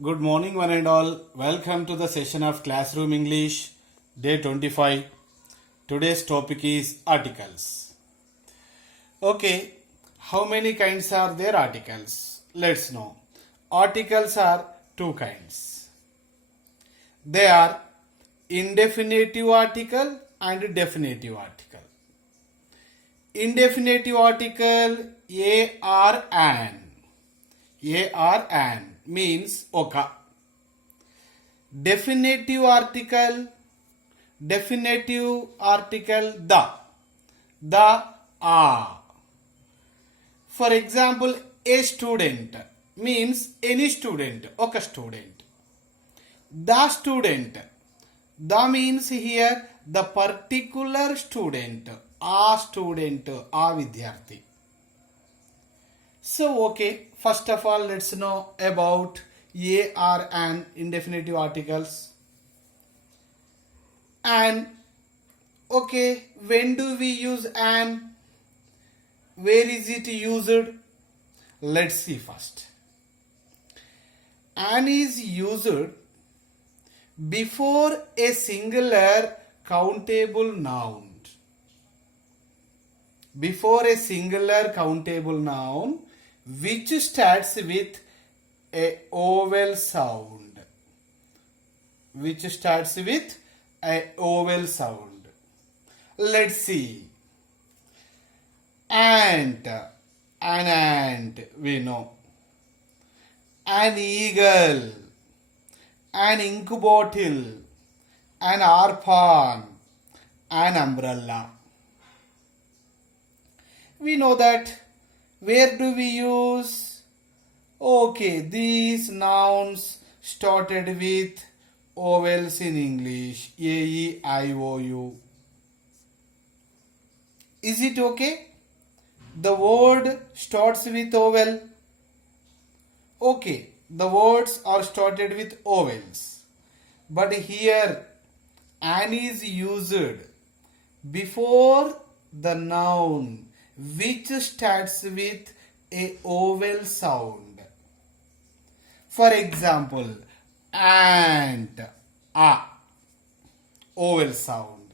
Good morning, one and all. Welcome to the session of Classroom English, day 25. Today's topic is articles. Okay, how many kinds are there articles? Let's know. Articles are two kinds. They are indefinitive article and definitive article. Indefinitive article a or an. A or an means oka. Definitive article the a. For example, a student means any student, oka student. The student, the means here the particular student, a student, a vidyarthi. So, okay, first of all, let's know about a or an indefinitive articles. And, okay, when do we use an? Where is it used? Let's see first. An is used before a singular countable noun. Before a singular countable noun which starts with a vowel sound. Which starts with a vowel sound. Let's see. Ant, an ant, we know. An eagle, an ink bottle, an arpan, an umbrella. We know that. Where do we use? Okay, these nouns started with vowels in English. A, E, I, O, U. Is it okay? The word starts with vowel. Okay, the words are started with vowels. But here, an is used before the noun which starts with a vowel sound. For example, ant, a, vowel sound.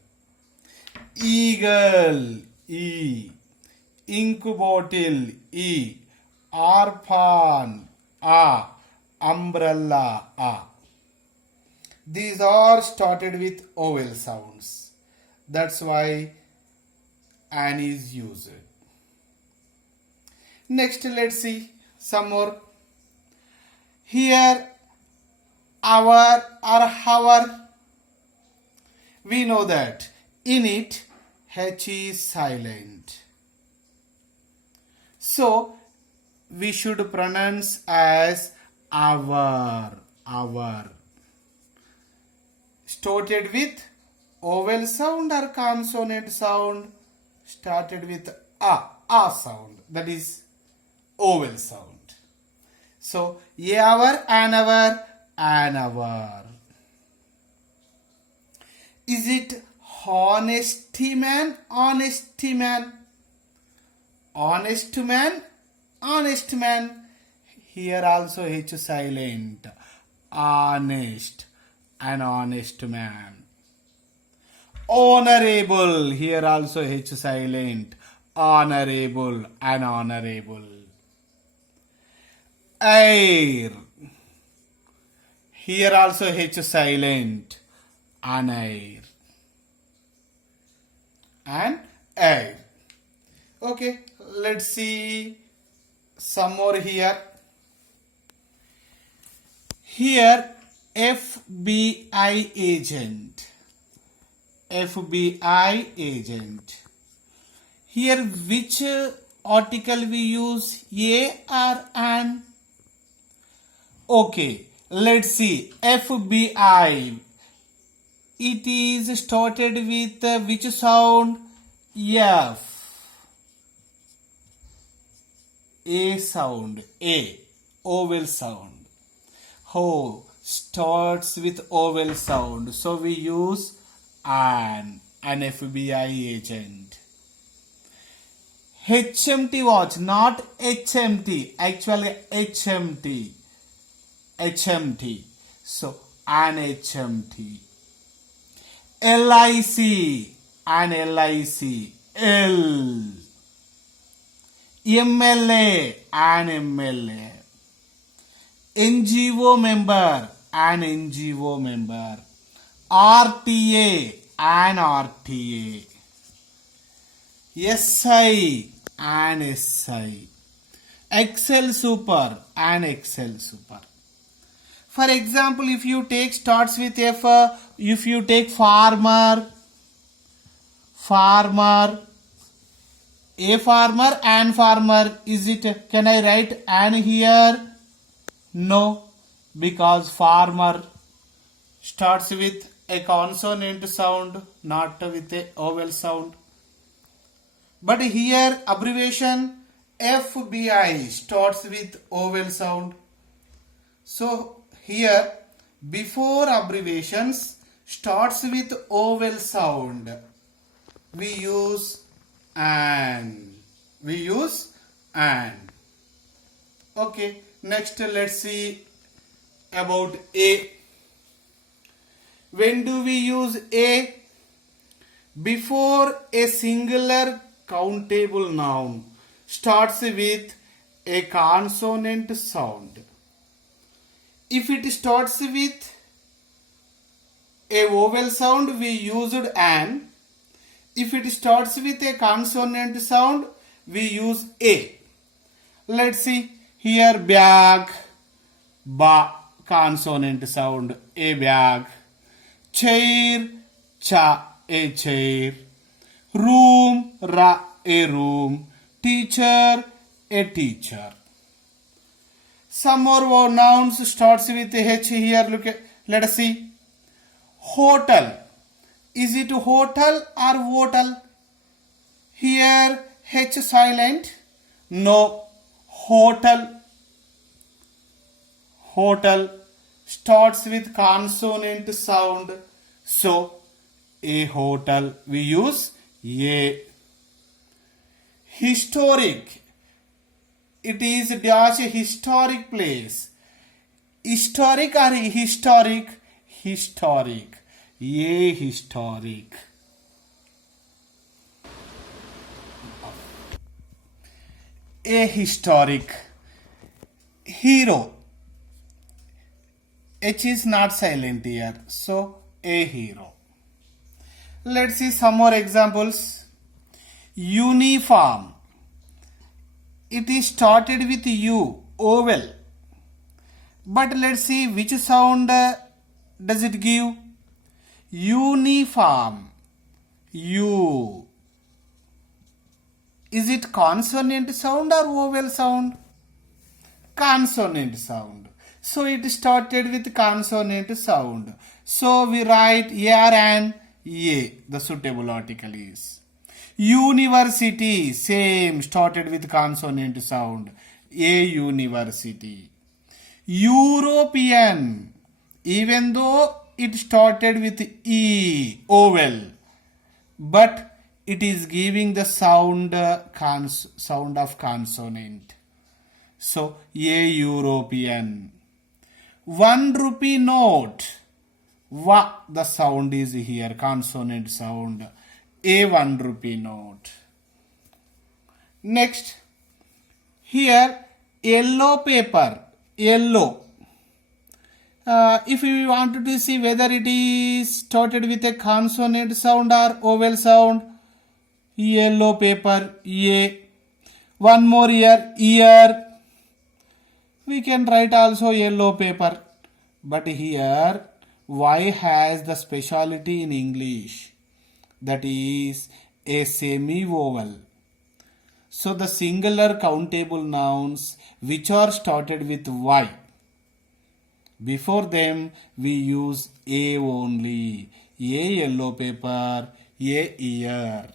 Eagle, e. Ink bottle, e. Arpan, a. Umbrella, a. These are started with vowel sounds. That's why an is used. Next, let's see some more. Here, our or hour. We know that in it, H is silent. So, we should pronounce as our. Started with vowel sound or consonant sound? Started with a sound. That is vowel sound. So, a hour, an hour, an hour. Is it honesty man, honesty man? Honest man, honest man. Here also H silent. Honest, an honest man. Honorable, here also H silent. Honorable, an honorable. Air, here also H silent. An air. And air. Okay, let's see some more here. Here, FBI agent. FBI agent. Here, which article we use? A or an? Okay, let's see. FBI. It is started with which sound? F. A sound. A. Vowel sound. Ho starts with vowel sound. So we use an FBI agent. HMT watch, not HMT. Actually HMT. HMT. So an HMT. LIC, an LIC. L. MLA, an MLA. NGO member, an NGO member. RTA, an RTA. SI, an SI. Excel super, an Excel super. For example, if you take starts with F, if you take farmer, a farmer and farmer, is it, can I write an here? No, because farmer starts with a consonant sound, not with a vowel sound. But here abbreviation FBI starts with vowel sound. So here before abbreviations starts with vowel sound, we use an. Okay, next let's see about a. When do we use a? Before a singular countable noun starts with a consonant sound. If it starts with a vowel sound, we used an. If it starts with a consonant sound, we use a. Let's see here, bag, ba, consonant sound, a bag. Chair, cha, a chair. Room, ra, a room. Teacher, a teacher. Some more nouns starts with H here. Look at, let us see. Hotel. Is it hotel or hotel? Here H silent. No. Hotel. Hotel starts with consonant sound. So a hotel we use a. Historic. It is dash historic place. Historic or historic? Historic. A historic. A historic. Hero. H is not silent here. So a hero. Let's see some more examples. Uniform. It is started with U, oval. But let's see which sound does it give. Uniform. U. Is it consonant sound or vowel sound? Consonant sound. So it started with consonant sound. So we write AR and A. The suitable article is. University, same, started with consonant sound. A university. European, even though it started with E, oval, but it is giving the sound sound of consonant. So a European. 1 rupee note. Va, the sound is here, consonant sound. A 1 rupee note. Next, here yellow paper, yellow. If you wanted to see whether it is started with a consonant sound or vowel sound, yellow paper, A. One more here, ear. We can write also yellow paper. But here, Y has the speciality in English. That is a semi-vowel. So the singular countable nouns which are started with Y, before them we use A only. A yellow paper, a ear.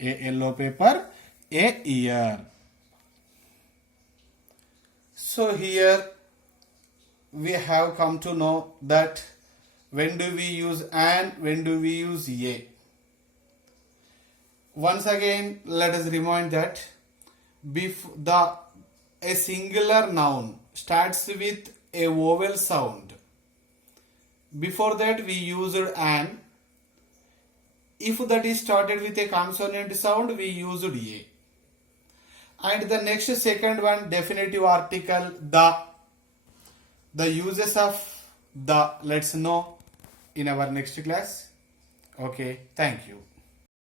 A yellow paper, a ear. So here we have come to know that when do we use an, when do we use a. Once again, let us remind that a singular noun starts with a vowel sound. Before that we used an. If that is started with a consonant sound, we used a. And the next second one, definitive article, the. The uses of the, let's know in our next class. Okay, thank you.